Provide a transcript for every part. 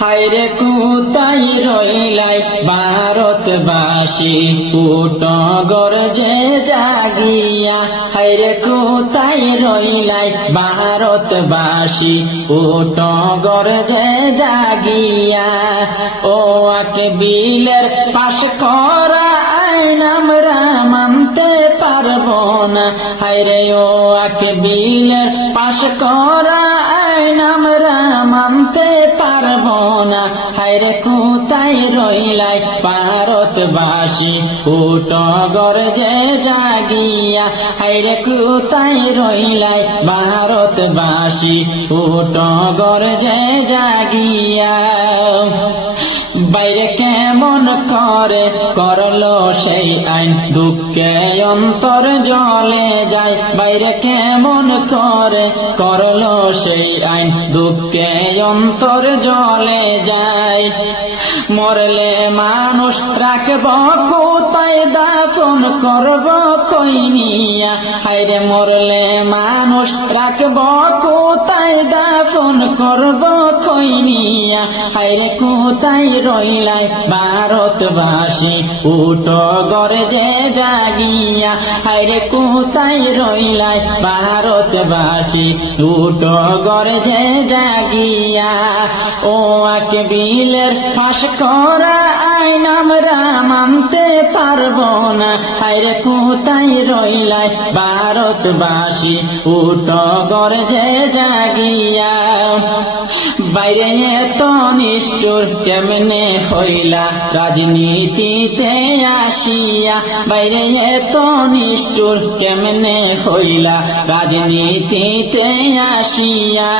হায়রে কোথায় রইলাই ভারতবাসী, উঠ গর্জে জাগিয়া। হায়রে কোথায় রইলাই ভারতবাসী, উঠ গর্জে জাগিয়া। ও আকে বিলের পাশ করা আইন আমরা মানতে পারবো না। হায়রে ও আকে বিলের পাশ করা আইন আমরা মানতে পারবো না। হায়রে কোথায় রইলাই ভারতবাসী, উঠ গর্জে জাগিয়া। হায়রে কোথায় রইলাই ভারতবাসী, উঠ গর্জে জাগিয়া। বাইরে কেমন করে করলো সেই আইন, দুঃখে অন্তর জ্বলে যায়। বাইরে কেমন করে করলো সেই আইন, দুঃখে অন্তর জ্বলে যায়। মরলে মানুষ রাখব কোথায়, দাফন করব কই নিয়া। হায়রে মরলে মানুষ রাখব কোথায়, দাফন করব কই নিয়া। হায়রে কোথায় রইলাই ভারতবাসী, উঠ গর্জে জাগিয়া। হায়রে কোথায় রইলাই ভারতবাসী, উঠ গর্জে জাগিয়া। ও আকে বিলের ফাঁস করা আইন আমরা মানতে পারবো না। হায়রে কোথায় রইলাই ভারতবাসী, উঠ গর্জে জাগিয়া। বাইরে এত নিষ্ঠুর কেমনে হইলা রাজনীতিতে আসিয়া। বাইরে এত নিষ্ঠুর কেমনে হইলা রাজনীতিতে আসিয়া।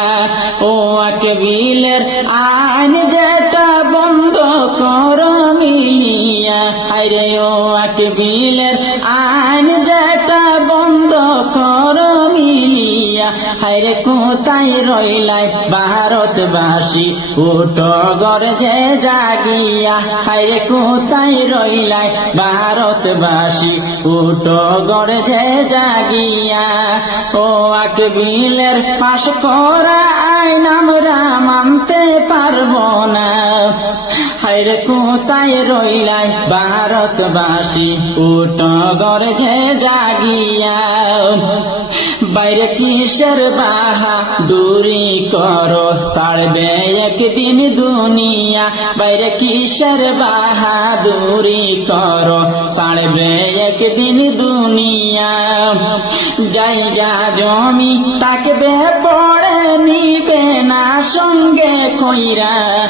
ও আকে বিলের আইন যেটা বন্ধ কর মিলিয়া। হায়রে ও আকে বিলের আইন যেটা বন্ধ কর মিলিয়া। হায়রে কোথায় রইলাই ভারতবাসী, উঠ গর্জে জাগিয়া। হায়রে কোথায় রইলাই ভারতবাসী, উঠ গর্জে জাগিয়া। ও আকে বিলের পাশ করা আইন আমরা মানতে পারবো না। হায়রে কোথায় রইলাই ভারতবাসী, উঠ গর্জে জাগিয়া। বাইরে কিসের বাহাদুরি করো, ছাড়বে একদিন দুনিয়া। বাইরে কিসের বাহাদুরি করো, ছাড়বে একদিন দুনিয়া। জায়গা জমি তাকবে পড়ে, নিবে না সঙ্গে কইরা।